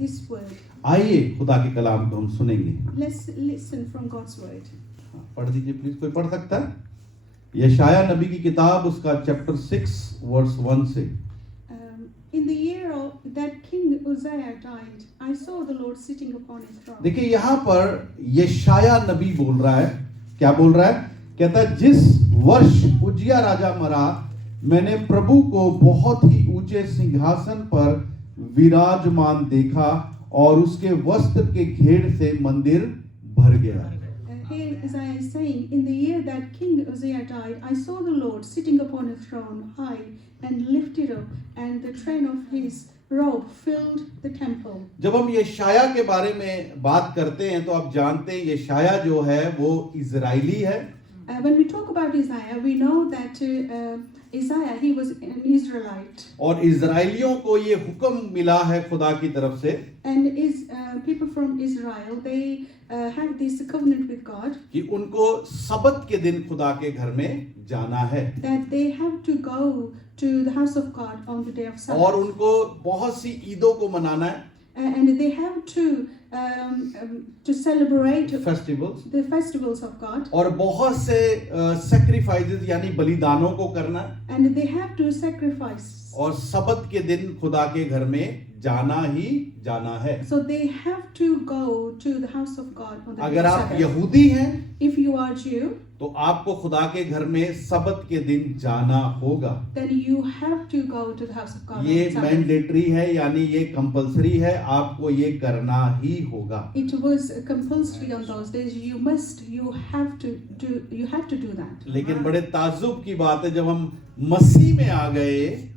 This word. आइए खुदा के कलाम को हम सुनेंगे। Let's listen from God's word. पढ़ दीजिए प्लीज, कोई पढ़ सकता है? यशाया नबी की किताब उसका चैप्टर 6 वर्स 1 से। In the year that King Uzziah died, I saw the Lord sitting upon his throne. देखिए यहाँ पर यशाया नबी बोल रहा है, क्या बोल रहा है? कहता है जिस वर्ष उज्जिया राजा मरा, मैंने प्रभु को बहुत ही ऊंचे सिंहासन पर विराजमान देखा और उसके वस्त्र के घेर से मंदिर भर गया। Here Isaiah is saying, in the year that King Uzziah died, I saw the Lord sitting upon a throne high and lifted up, and the train of his robe filled the temple. जब हम यशाया के बारे में बात करते हैं तो आप जानते हैं यशाया जो है वो इजरायली है। When we talk about Isaiah, we know that Isaiah, he was an Israelite. और इजरायलियों को ये हुक्म मिला है खुदा की तरफ से And people from Israel, they have this covenant with God कि उनको सबत के दिन खुदा के घर में जाना है that they have to go to the house of God on the day of Sabbath. और उनको बहुत सी ईदों को मनाना है, And they have to celebrate festivals, the festivals of God. और बहुत से सैक्रिफाइसेस यानी बलिदानों को करना है And they have to sacrifice. और सबत के दिन खुदा के घर में जाना ही जाना है। So they have to go to the house of God on the day अगर of आप Sabbath. यहूदी हैं If you are Jew, तो आपको खुदा के घर में सबत के दिन जाना होगा। then you have to go to the house of God ये on Sabbath. मैंडेटरी है, यानी ये कंपलसरी है, आपको ये करना ही होगा। It was compulsory on those days. You have to do that. लेकिन बड़े ताज्जुब की बात है, जब हम मसीह में आ गए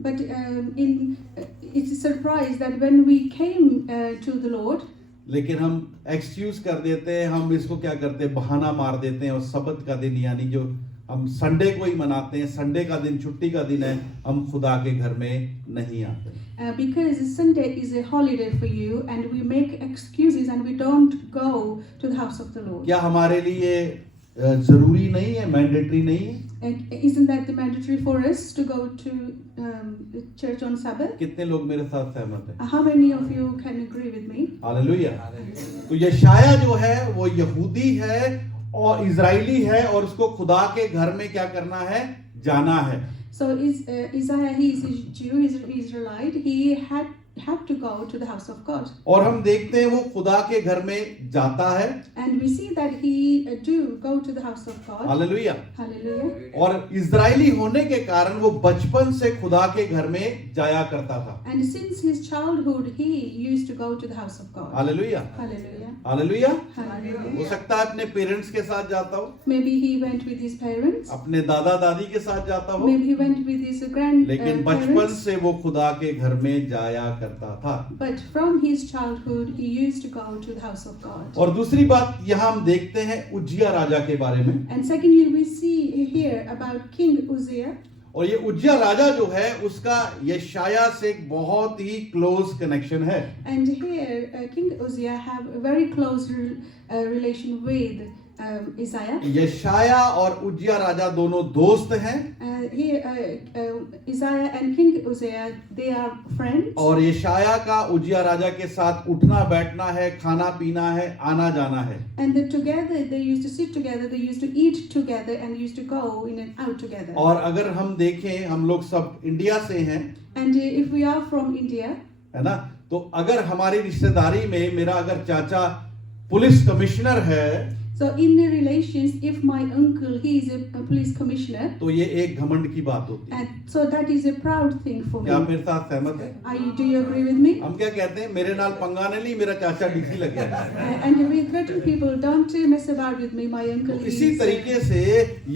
But it's a surprise that when we came to the Lord, लेकिन हम एक्सक्यूज कर देते हैं, हम इसको क्या करते हैं, बहाना मार देते हैं और सबत का दिन यानी जो हम संडे को ही मनाते हैं, संडे का दिन छुट्टी का दिन है, हम खुदा के घर में नहीं आते। because Sunday is a holiday for you, and we make excuses and we don't go to the house of the Lord. क्या हमारे लिए जरूरी नहीं है, मैंडेटरी नहीं है? And isn't that mandatory for us to go to the church on Sabbath? कितने लोग मेरे साथ सहमत हैं? How many of you can agree with me? Hallelujah. तो यशाया जो है वो यहूदी है और इजरायली है और उसको खुदा के घर में क्या करना है, जाना है। So Isaiah, he is a Jew, he is an Israelite. He had to go to the house of God. और हम देखते हैं वो खुदा के घर में जाता है। And we see that he do go to the house of God. Hallelujah. Hallelujah. और इजरायली होने के कारण वो बचपन से खुदा के घर में जाया करता था। And since his childhood, he used to go to the house of God. Hallelujah. Hallelujah. Hallelujah. Hallelujah. हो सकता है अपने पेरेंट्स के साथ जाता हो, Maybe he went with his parents. अपने दादा दादी के साथ जाता हो, Maybe he went with his लेकिन बचपन grandparents. से वो खुदा के घर में जाया करता था। But from his childhood, he used to go to the house of God. और दूसरी बात यहाँ हम देखते हैं उज्जिया राजा के बारे में। And secondly, we see here about King Uzziah. और ये उज्जिया राजा जो है उसका यशाया से एक बहुत ही क्लोज कनेक्शन है। And here, King Uzziah have a very close relation with Isaiah. यशाया और उज्जिया राजा दोनों दोस्त हैं Isaiah and King Uzziah, they are friends. और यशाया का उज्जिया राजा के साथ उठना बैठना है, खाना पीना है, आना जाना है। And together they used to sit together, they used to eat together, and used to go in and out together. और अगर हम देखें, हम लोग सब इंडिया से हैं, And if we are from India, है ना, तो अगर हमारी रिश्तेदारी में मेरा अगर चाचा पुलिस कमिश्नर है so in the relations, if my uncle, he is a police commissioner, तो ये एक घमंड की बात होती है। and so that is a proud thing for क्या आप me. मेरे साथ सहमत हैं? Do you agree with me? हम क्या कहते हैं, मेरे नाल पंगा ने ली, मेरा चाचा डीसी लग गया। And we threaten people, don't mess about with me, my uncle तो इसी is. तरीके से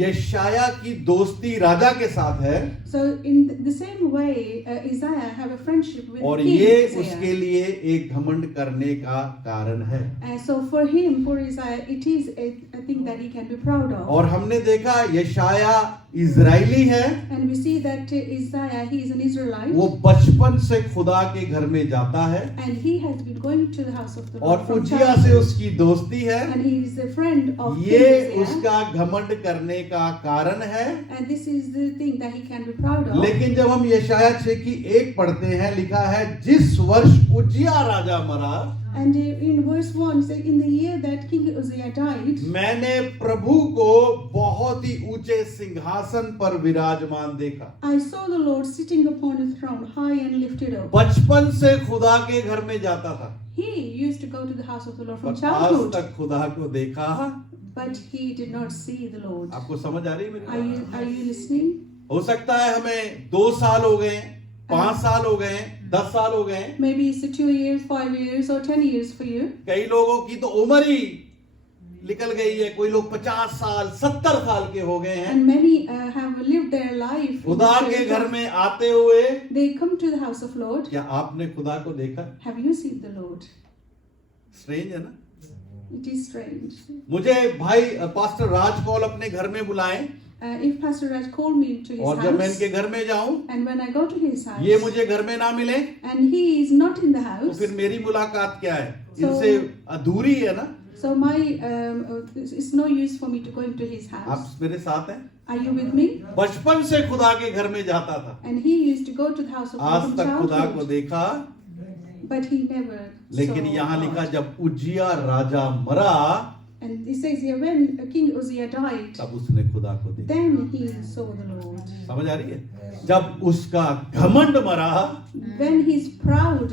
यशाया की दोस्ती राजा के साथ है So in the same way, Isaiah have a friendship with और King ये Uzziah. उसके लिए एक घमंड करने का कारण है। And so for him, for Isaiah, it is a thing that he can be proud of. और हमने देखा यशाया इजरायली है, And we see that Isaiah, he is an Israelite, वो बचपन से खुदा के घर में जाता है and he has been going to the house of the और Lord from उज्जिया से childhood. उसकी दोस्ती है। And he is a friend of King ये Uzziah. उसका घमंड करने का कारण है। And this is the thing that he can be proud of. लेकिन जब हम यशाया 6 की 1 पढ़ते हैं, लिखा है जिस वर्ष उज्जिया राजा मरा, And in verse 1 says, in the year that King Uzziah died, मैंने प्रभु को बहुत ही ऊंचे सिंहासन पर विराजमान देखा। I saw the Lord sitting upon a throne, high and lifted up. बचपन से खुदा के घर में जाता था, He used to go to the house of the Lord from पर आज childhood, तक खुदा को देखा। but he did not see the Lord. आपको समझ आ रही है मेरी बात? Are you listening? हो सकता है हमें 2 साल हो गए, 5 साल हो गए, 10 साल हो गए। Maybe it's 2 years, 5 years, or 10 years for you. कई लोगों की तो उम्र ही निकल गई है, कोई लोग 50 साल 70 साल के हो गए हैं। And many have lived their life. in खुदा the के church घर of- में आते हुए They come to the house of Lord. क्या आपने खुदा को देखा? Have you seen the Lord? Strange है ना। It is strange. मुझे भाई पास्टर राज कौल अपने घर में बुलाएं, If Pastor Raj called me to his और जब मैं house, इनके घर में जाऊं, and when I go to his house, ये मुझे घर में ना मिले, and he is not in the तो house, फिर मेरी मुलाकात क्या है? So- इनसे अधूरी है ना। so it's no use for me to go into his house. आप मेरे साथ हैं? Are you with me? बचपन से खुदा के घर में जाता था, And he used to go to the house of God आज from तक खुदा को childhood, देखा। but he never लेकिन saw यहाँ God. लिखा जब उज्जिया राजा मरा, And it says here, when King Uzziah died, तब उसने खुदा को देखा। then he saw the Lord. समझ आ रही है? जब उसका घमंड मरा, When his proud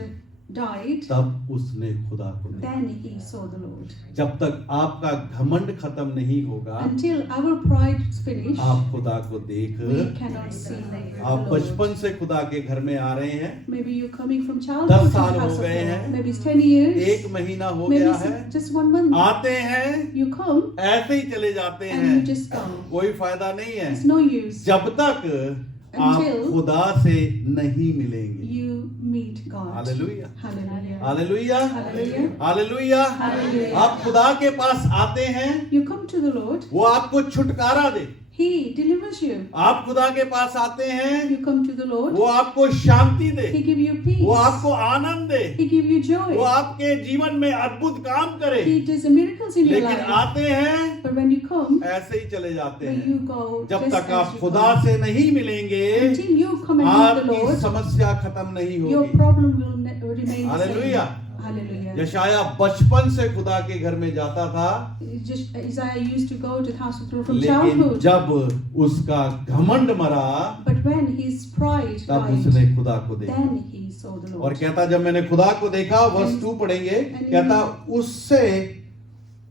died, तब उसने खुदा को देखा। then he saw the Lord. जब तक आपका घमंड खत्म नहीं होगा, Until our pride is finished, आप खुदा को देख। we cannot see the आप Lord. बचपन से खुदा के घर में आ रहे हैं, Maybe you're coming from 10 childhood to साल the हो house of गए God. हैं, Maybe it's 10 years. 1 महीना हो Maybe गया it's है, just 1 month. आते हैं, You come ऐसे ही चले जाते and you हैं, just come. कोई फायदा नहीं है। It's no use. जब तक आप Until खुदा से नहीं मिलेंगे। You meet God. Hallelujah, Hallelujah. Hallelujah, Hallelujah. Hallelujah. Hallelujah. आप खुदा के पास आते हैं, You come to the Lord. वो आपको छुटकारा दे। He delivers you. आप खुदा के पास आते हैं, You come to the Lord. वो आपको शांति दे, He give you peace. वो आपको आनंद दे, He give you joy. वो आपके जीवन में अद्भुत काम करे। He does miracles in your लेकिन life. आते हैं, But when you come, ऐसे ही चले जाते when हैं। you go, जब just तक as आप you खुदा come. से नहीं मिलेंगे, Until you come and meet the आपकी Lord, समस्या खत्म नहीं your होगी। problem will remain the same. Hallelujah. Hallelujah. यशाया बचपन से खुदा के घर में जाता था, Just Isaiah used to go to the house of the Lord from लेकिन childhood. जब उसका घमंड मरा, But when his pride तब died, उसने खुदा को देखा। then he saw the और Lord. कहता जब मैंने खुदा को देखा, वर्स And- 2 पढ़ेंगे, and कहता उससे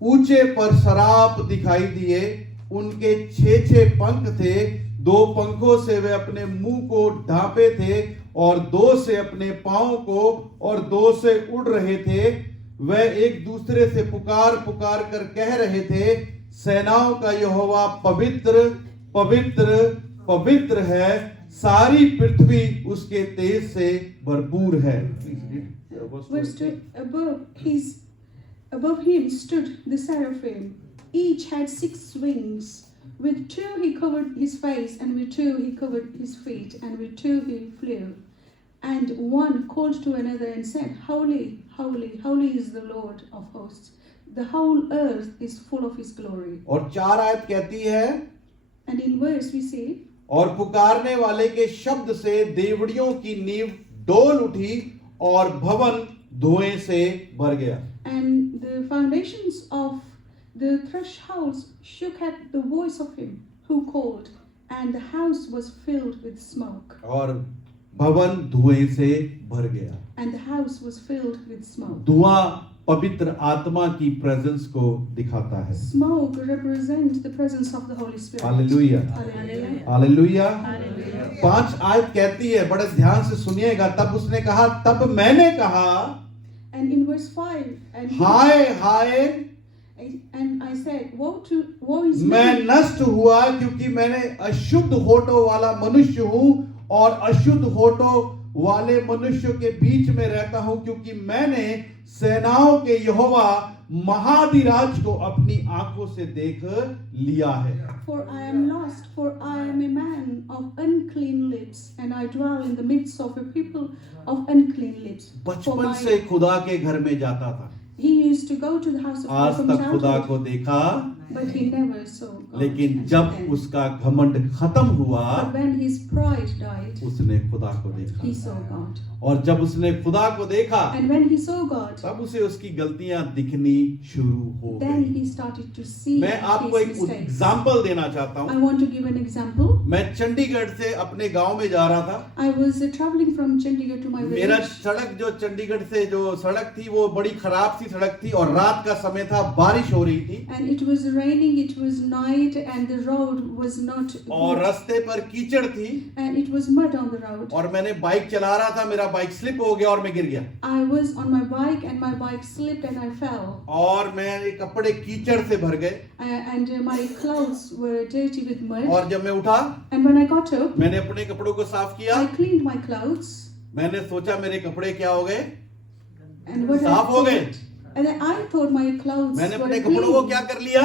ऊंचे पर सराप दिखाई दिए, उनके 6 पंख थे, 2 पंखों से वे अपने मुंह को ढांपे थे, और 2 से अपने पांव को, और 2 से उड़ रहे थे। वे एक दूसरे से पुकार पुकार कर कह रहे थे, सेनाओं का यहोवा पवित्र पवित्र पवित्र है, सारी पृथ्वी उसके तेज से भरपूर है। Verse 2, above him stood the seraphim. Each had 6 wings. With 2 he covered his face, and with 2 he covered his feet, and with 2 he flew. And one called to another and said, Holy, holy, holy is the Lord of hosts. The whole earth is full of his glory. और 4 आयत कहती है, And in verse we see, और पुकारने वाले के शब्द से देवड़ियों की नींव डोल उठी, और भवन धुएं से भर गया। and the foundations of the thresholds shook at the voice of him who called, and the house was filled with smoke. और भवन धुएं से भर गया। And the house was filled with smoke. धुआं पवित्र आत्मा की प्रेजेंस को दिखाता है। Smoke represents the presence of the Holy Spirit. Hallelujah, Hallelujah. Hallelujah. Hallelujah. 5 आयत कहती है, बड़े ध्यान से सुनिएगा, तब उसने कहा, तब मैंने कहा, And in verse 5, and hi hi, and I said, woe is मैं me, नष्ट हुआ, क्योंकि मैंने अशुद्ध होठों वाला मनुष्य हूँ, और अशुद्ध होठों वाले मनुष्य के बीच में रहता हूँ, क्योंकि मैंने सेनाओं के यहोवा महाधिराज को अपनी आंखों से देख लिया है। for I am lost, for I am a man of unclean lips, and I dwell in the midst of a people of unclean lips. For बचपन my- से खुदा के घर में जाता था, He used to go to the house of God आज from तक खुदा childhood, को देखा But he never saw God. लेकिन until जब then. उसका घमंड खत्म हुआ, But when his pride died, उसने खुदा को देखा, he saw God. और जब उसने खुदा को देखा, And when he saw God, तब उसे उसकी गलतियां दिखनी शुरू हो then गई। he started to see मैं आपको his एक mistakes. एग्जाम्पल देना चाहता I हूँ। want to give an example. मैं चंडीगढ़ से अपने गांव में जा रहा था। I was traveling from Chandigarh to my मेरा village. सड़क जो चंडीगढ़ से जो सड़क थी वो बड़ी खराब सी सड़क थी, और रात का समय था, बारिश हो रही थी, And it was raining, it was night, and the road was not और good. रास्ते पर कीचड़ थी, And it was mud on the road. और मैंने बाइक चला रहा था, मेरा बाइक स्लिप हो गया और मैं गिर गया, I was on my bike and my bike slipped and I fell. और मेरे कपड़े कीचड़ से भर गए। And my clothes were dirty with mud. और जब मैं उठा, And when I got up, मैंने अपने कपड़ों को साफ किया। I cleaned my clothes. मैंने सोचा मेरे कपड़े क्या हो गए, And what I साफ हो गए। thought, and then I thought my clothes मैंने were अपने कपड़ों को क्या clean कर लिया,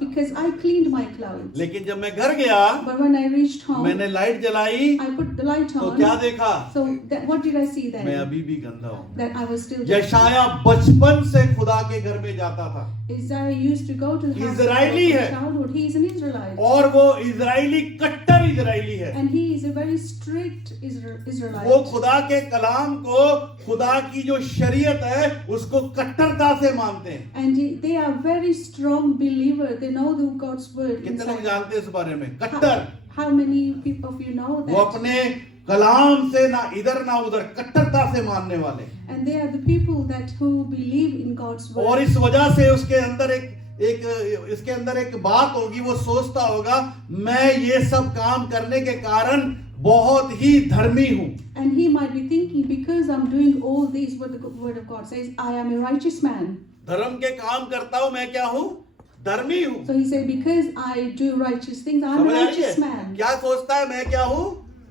because I cleaned my clothes. लेकिन जब मैं घर गया, But when I reached home, मैंने लाइट जलाई, I put the light तो on. क्या देखा, So what did I see मैं then? अभी भी गंदा हूँ। That I was still dirty. यशाया बचपन से खुदा के घर में जाता था, Isaiah used to go to the house of God Israeli from है। childhood. He is an Israelite. और वो इजराइली कट्टर इजराइली है। And he is a very strict Israelite. वो खुदा के कलाम को, खुदा की जो शरीयत है, उसको कट्टरता से मानते हैं। And they are very strong believer. They know the God's word कितने लोग inside. जानते हैं इस बारे में? कट्टर। How many people of you know वो that? अपने कलाम से ना इधर ना उधर कट्टरता से मानने वाले। And they are the people that who believe in God's word. और इस वजह से उसके अंदर इसके अंदर एक बात होगी, वो सोचता होगा मैं ये सब काम करने के कारण बहुत ही धर्मी हूँ। And he might be thinking, because I'm doing all this, what the word of God says, I am a righteous man. धर्म के काम करता हूँ, मैं क्या हूँ? धर्मी हूँ। So he said, because I do righteous things, I'm a समझ आ रही righteous है? man. क्या सोचता है, मैं क्या हूँ?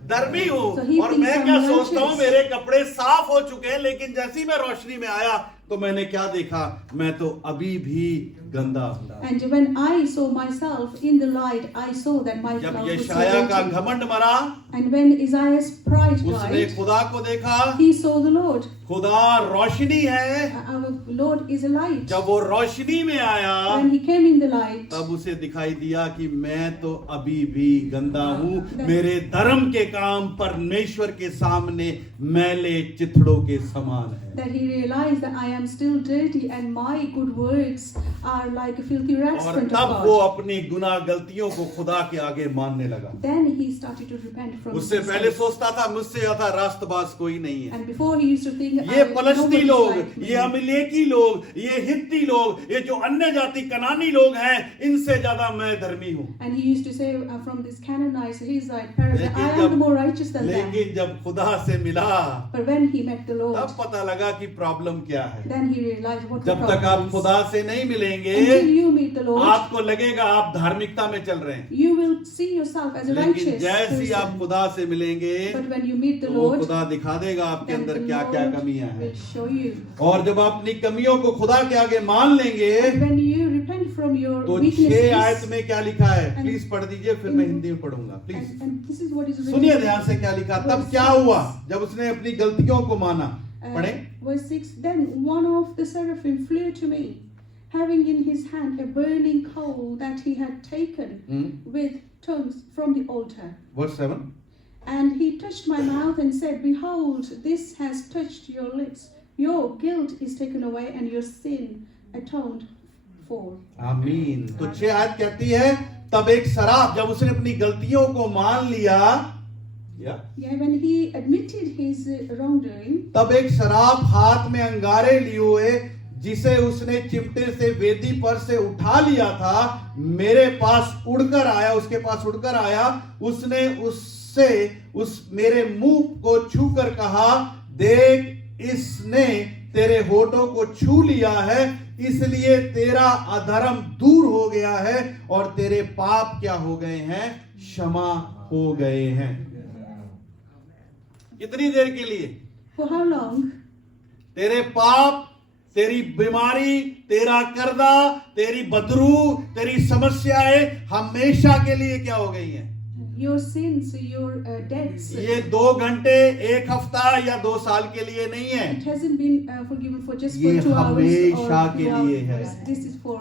धर्मी हूँ। So he और thinks मैं I'm क्या righteous. सोचता हूँ, मेरे कपड़े साफ हो चुके हैं, लेकिन जैसे ही मैं रोशनी में आया तो मैंने क्या देखा, मैं तो अभी भी गंदा हूँ। And when I saw myself in the light, I saw that my जब clothes were यशाया का dirty. घमंड मरा, And when Isaiah's pride उसने died, खुदा को देखा। he saw the Lord. खुदा रोशनी है। Our Lord is a light. जब वो रोशनी में आया, When he came in the light, तब उसे दिखाई दिया कि मैं तो अभी भी गंदा हूँ। मेरे धर्म के काम परमेश्वर के सामने मैले चिथड़ों के समान है। that he realized that I am still dirty and my good works are like filthy rags और front तब of वो God. अपनी गुनाह गलतियों को खुदा के आगे मानने लगा। Then he started to repent from उससे his पहले sins. सोचता था मुझसे ज्यादा रास्तबाज कोई नहीं है। And before he used to think, ये फलस्ती nobody is लोग, like me. ये अमिलेकी लोग, ये हित्ती लोग, ये जो अन्य जाति कनानी लोग हैं, इनसे ज्यादा मैं धर्मी हूँ। And he used to say from this Canaanites, Hittite, Perizzite, I लेकिन am the more righteous than them. लेकिन जब खुदा से मिला, But when he met the Lord, तब पता लगा कि प्रॉब्लम क्या है। then he realized what the जब तक आप problem is. खुदा से नहीं मिलेंगे, Until you meet the Lord, आपको लगेगा आप धार्मिकता में चल रहे हैं, you will see yourself as a लेकिन righteous जैसे ही आप person. खुदा से मिलेंगे, But when you meet the तो वो Lord, खुदा दिखा देगा आपके then अंदर the क्या क्या Lord कमियां हैं। will show you. और जब आप अपनी कमियों को खुदा के आगे मान लेंगे, And when you repent from your तो 6 weaknesses, आयत में क्या लिखा है, And- प्लीज पढ़ दीजिए, फिर मैं हिंदी में पढ़ूंगा, please and this is what is written. सुनिए ध्यान से क्या लिखा। तब क्या हुआ जब उसने अपनी गलतियों को माना? पढ़े। Verse 6, then one of the seraphim flew to me, having in his hand a burning coal that he had taken with tongues from the altar. Verse 7. And he touched my mouth and said, behold, this has touched your lips. Your guilt is taken away and your sin atoned for. आमीन। तो 6 आयत कहती है, तब एक शराब, जब उसने अपनी गलतियों को मान लिया, Yeah, when he admitted his wrongdoing, तब एक शराब हाथ में अंगारे लिए हुए, जिसे उसने चिमटे से वेदी पर से उठा लिया था, मेरे पास उड़कर आया, उसके पास उड़कर आया। उसने उससे उस मेरे मुंह को छूकर कहा, देख इसने तेरे होठों को छू लिया है, इसलिए तेरा अधर्म दूर हो गया है और तेरे पाप क्या हो गए हैं, क्षमा हो गए हैं। कितनी देर के लिए? for how long? तेरे पाप, तेरी बीमारी, तेरा कर्जा, तेरी बदरू, तेरी समस्याएं हमेशा के लिए क्या हो गई हैं? Your sins, your debts. ये 2 घंटे, 1 हफ्ता या 2 साल के लिए नहीं है। It hasn't been forgiven for just ये for 2 hours हमेशा or के 2 लिए है। hours. This is for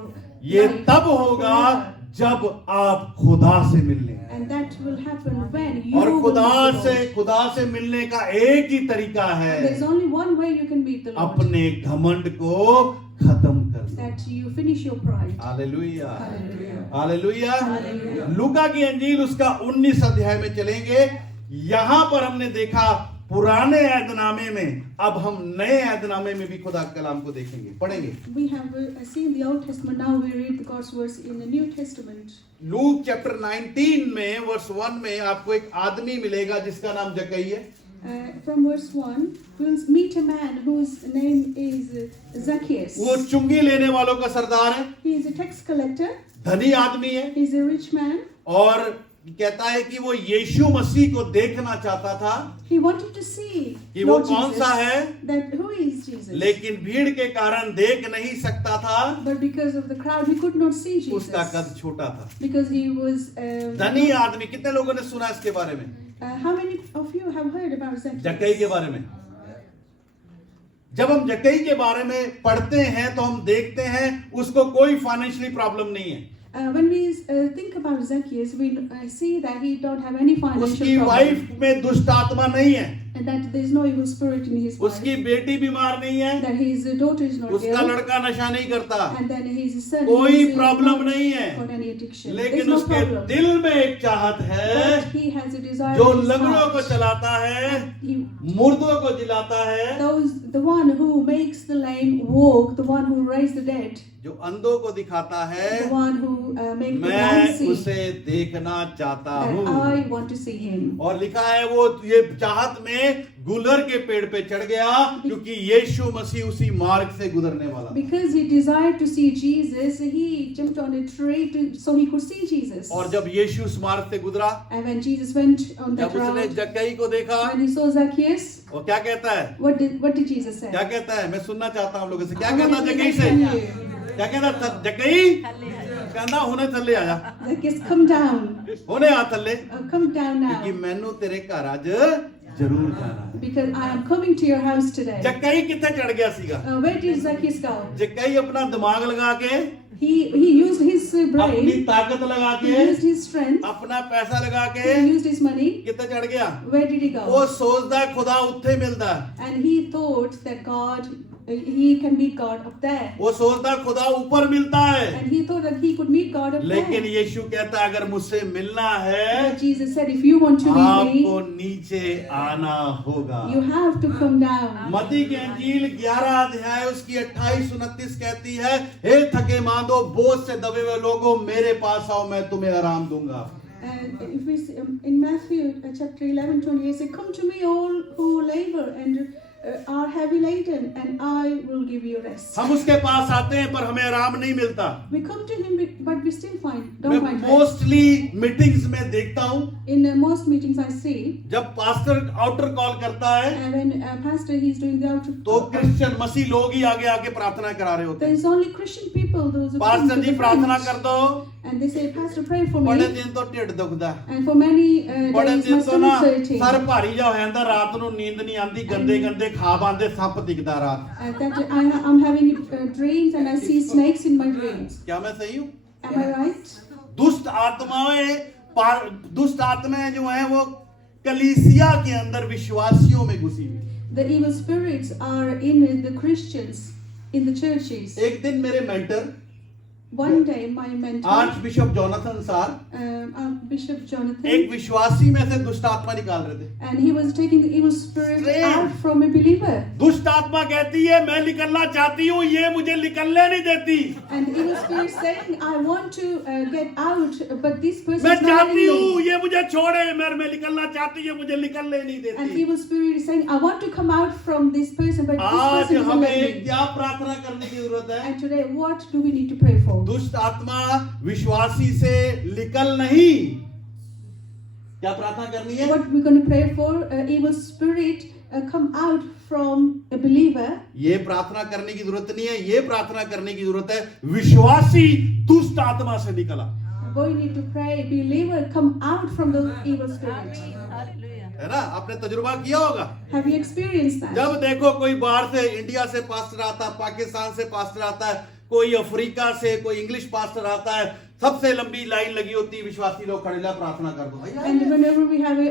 ये life तब होगा forever. जब आप खुदा से मिलने आए। And that will happen when you और will meet the Lord. खुदा से मिलने का एक ही तरीका है, There's only one way you can meet the Lord. अपने घमंड को खत्म कर दो। That you finish your pride. Hallelujah, Hallelujah. Hallelujah. Hallelujah. लूका की अंजील उसका 19 अध्याय में चलेंगे। यहां पर हमने देखा पुराने ऐदनामे में, अब हम नए ऐदनामे में भी खुदा के कलाम को देखेंगे, पढ़ेंगे। We have seen the Old Testament, now we read the God's words in the New Testament. Luke chapter 19 में वर्स 1 में आपको एक आदमी मिलेगा जिसका नाम जक्कई है। From verse 1, we'll meet a man whose name is Zacchaeus. वो चुंगी लेने वालों का सरदार है, He is a tax collector. धनी आदमी है, He is a rich man. और कहता है कि वो यीशु मसीह को देखना चाहता था He wanted to see कि वो Lord कौन Jesus, सा है, that who is Jesus. लेकिन भीड़ के कारण देख नहीं सकता था, But because of the crowd, he could not see Jesus. उसका कद छोटा था। Because he was. धनी आदमी, कितने लोगों ने सुना इसके बारे में, How many of you have heard about Zacchaeus? जक्कई के बारे में? जब हम जक्कई के बारे में पढ़ते हैं तो हम देखते हैं उसको कोई फाइनेंशियली प्रॉब्लम नहीं है। When we think about Zacchaeus, we see that he don't have any financial उसकी problem. वाइफ में दुष्ट आत्मा नहीं है, And that there is no evil spirit in his wife. उसकी बेटी बीमार नहीं है, That his daughter is not उसका ill. लड़का नशा नहीं करता, And then his son कोई is प्रॉब्लम not नहीं है, got any addiction. There's लेकिन no उसके problem. दिल में एक चाहत है But he has a desire जो in his लंगड़ों heart. को चलाता है, He, मुर्दों को जिलाता है, the one who makes the lame walk, the one who raised the dead, जो अंधों को दिखाता है। the one who makes the मैं blind see. उसे देखना चाहता And हूँ। I want to see him. और लिखा है वो ये चाहत में गुलर के पेड़ पे चढ़ गया, क्योंकि यीशु मसीह उसी मार्ग से गुजरने वाला था। Because he desired to see Jesus, he jumped on a tree so he could see Jesus. और जब यीशु उस मार्ग से गुजरा, And when Jesus went on that जब उसने road, जक्कई को देखा, when he saw Zacchaeus, वो क्या कहता है, what did Jesus say? क्या कहता है, मैं सुनना चाहता हूँ आप लोगों से, क्या I want कहता to जक्कई hear से, from you. क्या कहता जक्कई, कहना होने थल्ले आजा, Zacchaeus, come down. होने आ थल्ले, Come down क्योंकि now. मैनू तेरे घर आज जरूर जाना है। Because I am coming to your house today. जक्कई कितने चढ़ गया सीगा, Where did Zacchaeus go? जक्कई अपना दिमाग लगा के, He used his अपनी brain, ताकत लगा he के, used his strength, अपना पैसा लगा के, he used his money. कितने चढ़ गया। Where did he वो go? सोचता है खुदा उत्थे मिलता है, And he thought that God, he can meet God up there. वो सोचता है खुदा ऊपर मिलता है, And he thought that he could meet God up लेकिन there. यीशु कहता है अगर मुझसे मिलना है But Jesus said, if you want to meet आपको me, नीचे आना होगा। you have to come down. मत्ती की अंजील 11 अध्याय उसकी 28-29 कहती है, हे थके मांदो बोझ से दबे हुए लोगों मेरे पास आओ, मैं तुम्हें आराम दूंगा। And if we see, in Matthew chapter 11:28, it says, come to me all who labor and are heavy laden, and I will give you rest. हम उसके पास आते हैं पर हमें आराम नहीं मिलता। We come to him, but we still मैं don't find rest. Mostly meetings में देखता हूँ In most meetings I see, जब पास्टर आउटर कॉल करता है and when pastor he's doing the outer, तो क्रिश्चियन मसीह लोग ही आगे आगे प्रार्थना करा रहे होते there हैं। is only Christian people, those who come pastor to जी the प्रार्थना front, कर दो, and they say, Pastor, pray for बड़े me. दिन तो ढिड दुखदा है, And for many बड़े days my दिन तो ना stomach hurting. सर भारी जा हो ਜਾਂਦਾ, ਰਾਤ ਨੂੰ ਨੀਂਦ ਨਹੀਂ ਆਂਦੀ, ਗੰਦੇ ਗੰਦੇ ਖਾਬ ਆਂਦੇ, ਸੱਪ ਦਿਖਦਾ ਰਾਤ। That I'm having dreams and I see snakes in my dreams. क्या मैं सही हूँ? Am I right? दुष्ट आत्माएं जो हैं वो कलीसिया के अंदर विश्वासियों में घुसी हुई। The evil spirits are in the Christians, in the churches. एक दिन मेरे mentor One day my mentor, arch bishop Jonathan सार Bishop एक Jonathan, विश्वासी में से दुष्ट आत्मा निकाल रहे थे। and he was taking the evil spirit Strange. out from a believer. दुष्ट आत्मा कहती है मैं निकलना चाहती हूँ, ये मुझे निकलने नहीं देती। And the evil spirit saying, I want to get out, but this person मैं is not चाहती letting हूँ me. ये मुझे छोड़े, मैं निकलना चाहती हूँ, मुझे निकलने नहीं And देती। evil spirit is saying, I want to come out from this person, but this आज person is not हमें letting me. क्या प्रार्थना करने की जरूरत है? And today, what do we need to pray for? दुष्ट आत्मा विश्वासी से निकल नहीं, क्या प्रार्थना करनी है? What we're going to pray for? Evil spirit come out from a believer. ये प्रार्थना करने की जरूरत नहीं है, ये प्रार्थना करने की जरूरत है विश्वासी दुष्ट आत्मा से निकला, We need to pray, believer come out from the evil spirit. है ना? आपने तजुर्बा किया होगा। Have you experienced that? जब देखो कोई बाहर से, इंडिया से पास्टर आता, पाकिस्तान से पास्टर आता है, कोई अफ्रीका से कोई इंग्लिश पास्टर आता है, सबसे लंबी लाइन लगी होती है, विश्वासी लोग खड़े ला प्रार्थना कर दो। And whenever we have a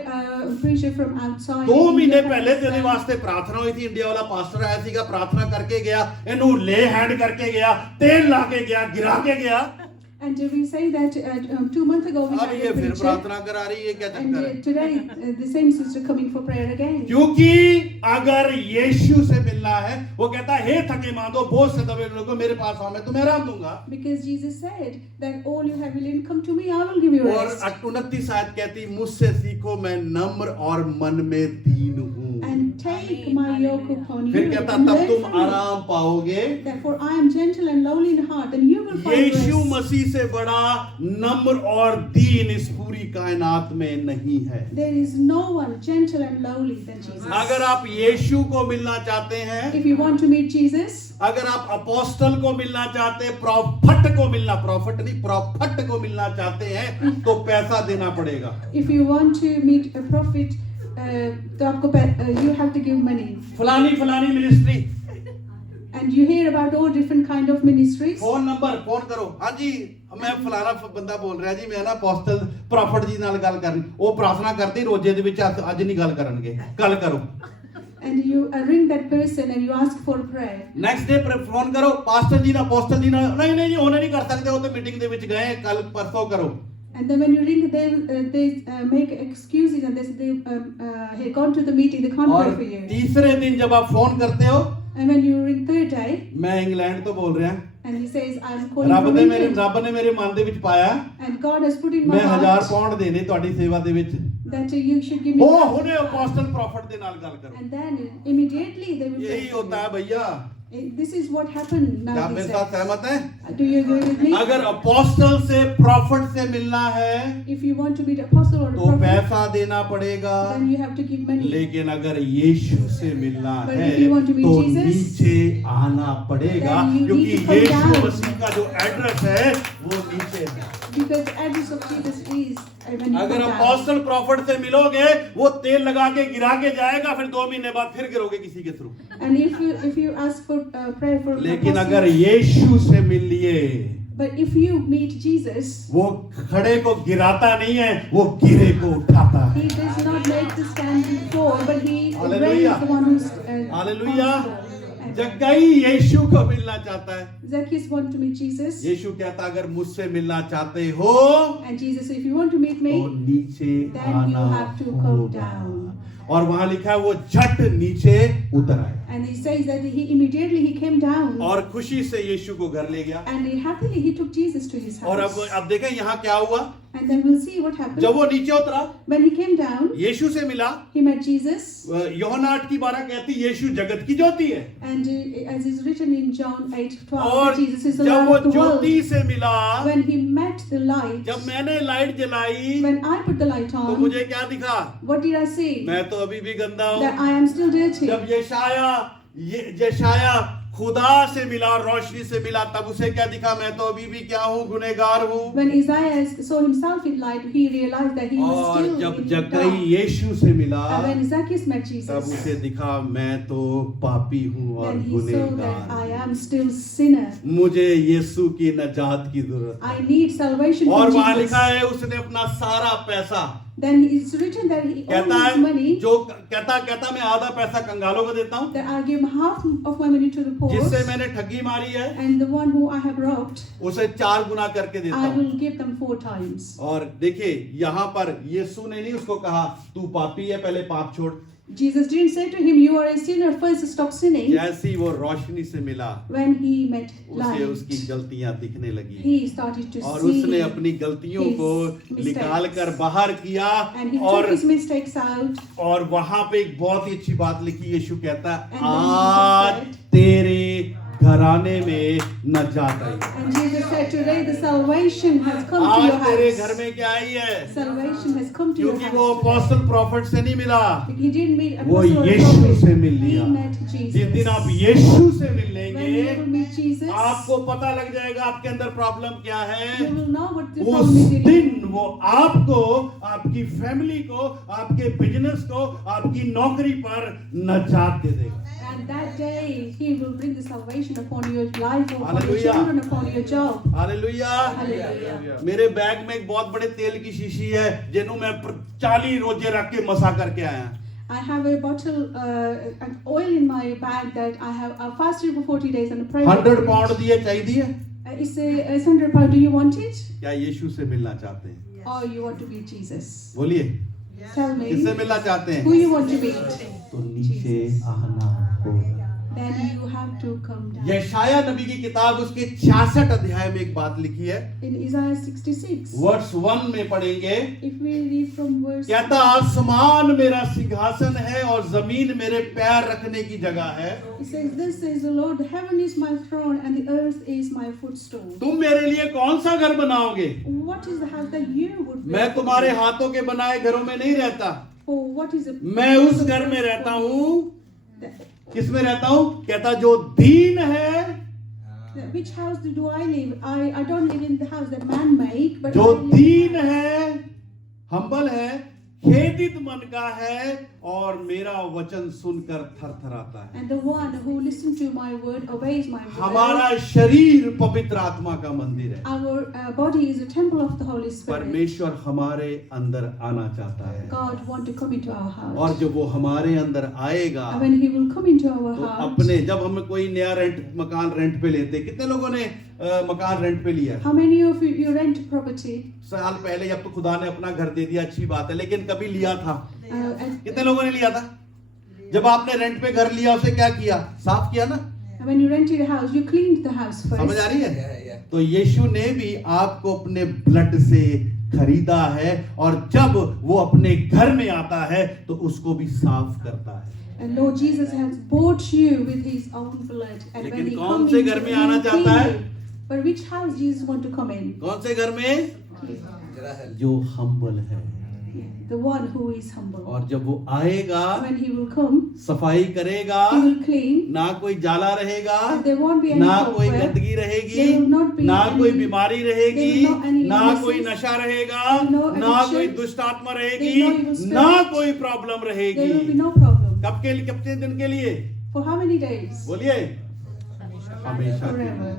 preacher from outside, 2 महीने India, पहले तेरे Pakistan, वास्ते प्रार्थना हुई थी, इंडिया वाला पास्टर आया सीगा, प्रार्थना करके गया, इन्हू ले हैंड करके गया, तेल ला के गया, गिरा के गया, and we say that 2 months ago we अब had ये a फिर preacher, प्रार्थना करा रही है, क्या and चक्कर है? today the same sister coming for prayer again. क्योंकि अगर यीशु से मिलना है, वो कहता है, हे थके मांदो बोझ से दबे लोगों, मेरे पास आओ, मैं तुम्हें आराम दूंगा। Because Jesus said that all you have will come to me, I will give you और rest. 29 आयत कहती, मुझसे सीखो, मैं नम्र और मन में दीन हूँ। And take my yoke upon you फिर कहता, and तब learn तुम from me. आराम पाओगे। Therefore I am gentle and lowly in heart, and you will find Yeshu rest. मसीह से बड़ा नम्र और दीन इस पूरी कायनात में नहीं है। There is no one gentle and lowly than Jesus. अगर आप यीशु को मिलना चाहते हैं, If you want to meet Jesus, अगर आप अपोस्टल को मिलना चाहते हैं, प्रॉफट को मिलना, प्रॉफट नहीं प्रॉफट को मिलना चाहते हैं, तो पैसा देना पड़ेगा। if you want to meet a prophet, तो आपको you have to give money. फलानी फलानी ministry, And you hear about all different kind of ministries. Phone number phone करो, हाँ जी मैं फलाना बंदा बोल रहा जी, मैं ना अपोस्टल प्रॉफट जी नाल गल करनी, वो प्रार्थना करते रोजे दे विच अज नहीं गल करनगे, कल करो। And you ring that person and you ask for prayer. Next day phone करो, पास्टर जी ना अपोस्टल जी ना, नहीं नहीं जी होने नहीं कर सकते, वो तो मीटिंग दे विच गए, कल परसों करो। And then when you ring, they make excuses and they say they had gone to the meeting, they can't और pray for you. तीसरे दिन जब आप फोन करते हो, And when you ring third day, मैं इंग्लैंड तो बोल रहा, and he says, I'm calling रब from ने मेरे England, रब ने मेरे मन दे विच पाया, and God has put in my मैं 1000 heart पाउंड देने ਤੁਹਾਡੀ ਸੇਵਾ ਦੇ ਵਿੱਚ, that you should give me ਉਹ that. ਹੁਣੇ ਅਪੋਸਟਲ ਪ੍ਰੋਫਟ ਦੇ ਨਾਲ ਗੱਲ ਕਰੋ। And then immediately they will pray यही for होता है you. भैया, This is what happened क्या now आप these मेरे साथ days. सहमत हैं? Do you agree with me? अगर अपोस्टल से प्रॉफट से मिलना है If you want to meet apostle or a तो prophet, पैसा देना पड़ेगा, then you have to give money. लेकिन अगर यीशु से मिलना But है if you want to meet तो Jesus, नीचे आना पड़ेगा, then you क्योंकि need to come Yeshu down. मसीह का जो एड्रेस है वो नीचे है। Because the address of Jesus is when you अगर come down. अपोस्टल प्रॉफट से मिलोगे, वो तेल लगा के गिरा के जाएगा, फिर 2 महीने बाद फिर गिरोगे किसी के through. And if you ask for prayer for लेकिन apostle, अगर यीशु से मिल लिए, but if you meet Jesus, वो खड़े को गिराता नहीं है, वो गिरे को उठाता है। he does not make the standing fall, but he Hallelujah. raises the one who's hallelujah. and जक्कई यीशु को मिलना चाहता है। Zacchaeus want to meet Jesus, यीशु कहता अगर मुझसे मिलना चाहते हो and Jesus said, if you want to meet me, तो नीचे then you आना have to come होगा। down. और वहां लिखा है वो झट नीचे उतर आए And he says that he immediately he came down, और खुशी से यीशु को घर ले गया। and happily he took Jesus to his और house. अब देखें यहाँ क्या हुआ, And then we'll see what happened. जब वो नीचे उतरा, When he came down, यीशु से मिला, he met Jesus, यूहन्ना 8:12 कहती यीशु जगत की ज्योति है। and as is written in John 8:12, और Jesus is the जब light वो of the world. ज्योति से मिला, When he met the light, जब मैंने लाइट जलाई, when I put the light तो on, मुझे क्या दिखा, what did I see? मैं तो अभी भी गंदा That हूँ। I am still dirty. जब यशाया खुदा से मिला, रोशनी से मिला, तब उसे क्या दिखा, मैं तो अभी भी क्या हूँ, गुनहगार हूँ। When Isaiah saw himself in light, he realized that he was और still जब in जक्कई dark. यीशु से मिला, And when Zacchaeus met तब Jesus, उसे दिखा मैं तो पापी हूँ और then he saw that गुनहगार I हूँ। am still sinner. मुझे यीशु की नजात की जरूरत है। I need salvation और from वहां Jesus. लिखा है उसने अपना सारा पैसा, Then it's written that he all कहता his money, है जो कहता मैं आधा पैसा कंगालों को देता हूँ, that I give half of my money to the poor, जिससे मैंने ठगी मारी है and the one who I have robbed, उसे 4 गुना करके देता I हूँ। will give them 4 times. और देखिए यहाँ पर यीशु ने नहीं उसको कहा तू पापी है पहले पाप छोड़, Jesus didn't say to him, you are a sinner, first stop sinning. जैसे ही वो रोशनी से मिला, When he met उसे light, उसकी गलतियां दिखने लगी he started to और see उसने अपनी गलतियों his को mistakes. निकाल कर बाहर किया। And he और took his mistakes out. और वहां पे एक बहुत ही अच्छी बात लिखी, यीशु कहता And है then Jesus आज said- तेरे घराने में नजात आई। And Jesus said, today the salvation has come to आज your तेरे house. घर में क्या आई है, Salvation has come to your क्योंकि वो house. अपोस्टल प्रॉफिट से नहीं मिला, He didn't meet वो apostle or यीशु prophet. से मिल He लिया। met Jesus. जिस दिन आप यीशु से When you मिलेंगे, will meet Jesus, आप आपको पता लग जाएगा आपके अंदर प्रॉब्लम क्या है। You will know what the उस problem is in you. दिन वो आपको, आपकी फैमिली को, आपके बिजनेस को, आपकी नौकरी पर नजात दे देगा। And that day, He will bring the salvation upon your life, upon your Hallelujah. children, upon your job. Hallelujah. Hallelujah. मेरे बैग में एक बहुत बड़े तेल की शीशी है जिन्हों मैं 40 रोजे रख के मसा करके आया। I have a bottle, an oil in my bag that I have fasted for 40 days and prayed. 100 pound दिए चाहिए। It's 100 pound. Do you want it? क्या यीशु से मिलना चाहते हैं? Or you want to be Jesus? बोलिए, Tell me. किससे मिलना चाहते Who हैं? you want to meet? तो नीचे आना होगा। Then you have to come down. यशाया नबी की किताब उसके 66 अध्याय में एक बात लिखी है, In Isaiah 66, वर्ष 1 में पढ़ेंगे। if we read from verse, कहता आसमान मेरा सिंहासन है और जमीन मेरे पैर रखने की जगह है। it says, "This says the Lord, heaven is my throne and the earth is my footstool." तुम मेरे लिए कौन सा घर बनाओगे? What is the house that you would build? मैं तुम्हारे हाथों के बनाए घरों में नहीं रहता, Or what is it? मैं उस घर में रहता हूँ। किस में रहता हूँ? कहता जो दीन है, Which house do I live? I don't live in the house that man make, but जो I live दीन है, हम्बल है, खेदित मन का है और मेरा वचन सुनकर थरथराता है। and the one who listens to my word obeys my word. हमारा शरीर पवित्र आत्मा का मंदिर है। Our body is a temple of the Holy Spirit. परमेश्वर हमारे अंदर आना चाहता है, God want to come into our house. और जब वो हमारे अंदर आएगा And when He will come into our तो house, अपने, जब हम कोई नया मकान रेंट पे लेते, कितने लोगों ने मकान रेंट पे लिया? how many of you rent property? साल पहले, अब तो खुदा ने अपना घर दे दिया, अच्छी बात है, लेकिन कभी लिया था? And कितने लोगों ने लिया था? जब आपने रेंट पे घर लिया उसे क्या किया? साफ किया ना? when you rented a house, you cleaned the house first. समझ आ रही है? तो यीशु ने भी आपको अपने ब्लड से खरीदा है, और जब वो अपने घर में आता है तो उसको भी साफ करता है। And Lord Jesus has bought you with His own blood. And लेकिन when He कौन comes से in, घर में He आना will चाहता clean है? you. But which house Jesus want to come in? कौन से घर में? जो हम्बल है। The one who is humble. और जब वो आएगा, When He will come, सफाई करेगा, He will clean. ना कोई जाला रहेगा, There won't be any ना कोई cobweb. गंदगी रहेगी, There will not be ना any- कोई बीमारी रहेगी, there will not any ना illnesses, कोई नशा रहेगा, no ना addiction, कोई दुष्ट आत्मा रहेगी, there will no evil spirit, ना कोई प्रॉब्लम There रहेगी। will be no problem. कब के लिए? कितने दिन के लिए? For how many days? बोलिए, हमेशा के Forever. लिए,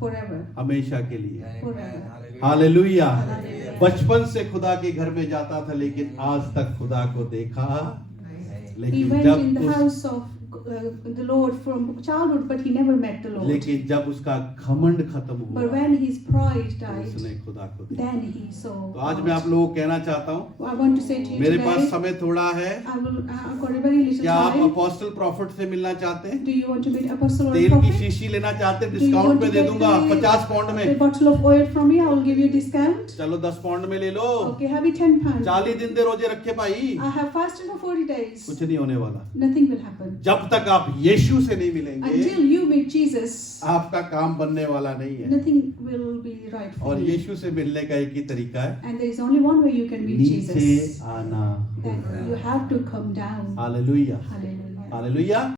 Forever. हमेशा के लिए। Forever. हालेलुया। हालेलुया। बचपन से खुदा के घर में जाता था, लेकिन आज तक खुदा को देखा। He लेकिन went जब in the उस house of the Lord from childhood, but he never met the Lord. लेकिन जब उसका घमंड खत्म But हुआ when his pride तो died, उसने खुदा को देखा। then he saw. तो आज मैं आप लोगों को कहना चाहता हूँ, I want to say to you मेरे today, पास समय थोड़ा है। I've got a very little क्या आप time. अपोस्टल प्रॉफिट से मिलना चाहते हैं? Do you want to meet Apostle or तेल की Prophet? शीशी लेना चाहते हैं? Do you डिस्काउंट want पे to दे get दूंगा, 50 पाउंड a में। bottle of oil from me? I will give you a discount. चलो 10 पाउंड में ले लो। Okay, have it 10 pounds. 40 दिन दे रोजे रखे भाई, I have fasted for 40 days. कुछ नहीं होने वाला। Nothing will happen. जब तक आप यीशु से नहीं मिलेंगे, Until you meet Jesus, आपका काम बनने वाला नहीं है। nothing will be right for और you. यीशु से मिलने का एक ही तरीका है, And there is only one way you can meet नीचे Jesus. आना। Then you have to come down. Hallelujah, Hallelujah. Hallelujah.